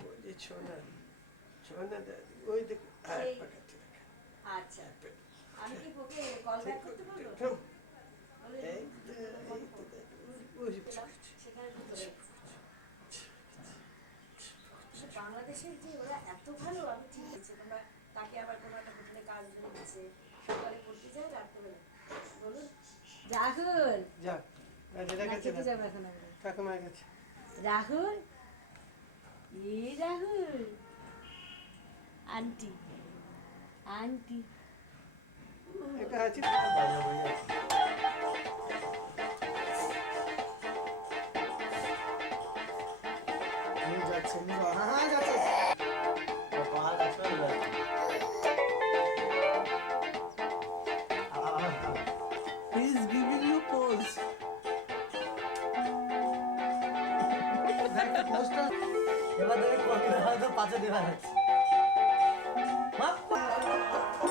ওই যে ছোনা ছোনা ওই দেখো আর সেই- পাকাচ্ছে আচ্ছা। আমি কি ওকে কল ব্যাক করতে। সে বাংলাদেশের যে ওরা এত ভালো আমি ঠিক আছে তোমরা তাকে আবার কোনো একটা হোটেলে কাজ ধরে দিচ্ছে সকালে পড়তে যায় রাত্রেবেলা বলুন। রাহুল! যাক এটা না গেছে খেতে যাবো এখন আমরা ঠাকুমা গেছে রাহুল এ রাহুল আন্টি আন্টি একটা আছে যাচ্ছে হ্যাঁ যাচ্ছে He's giving you pose. এবার দেখি কত হয়তো পাঁচে দেওয়া যাচ্ছে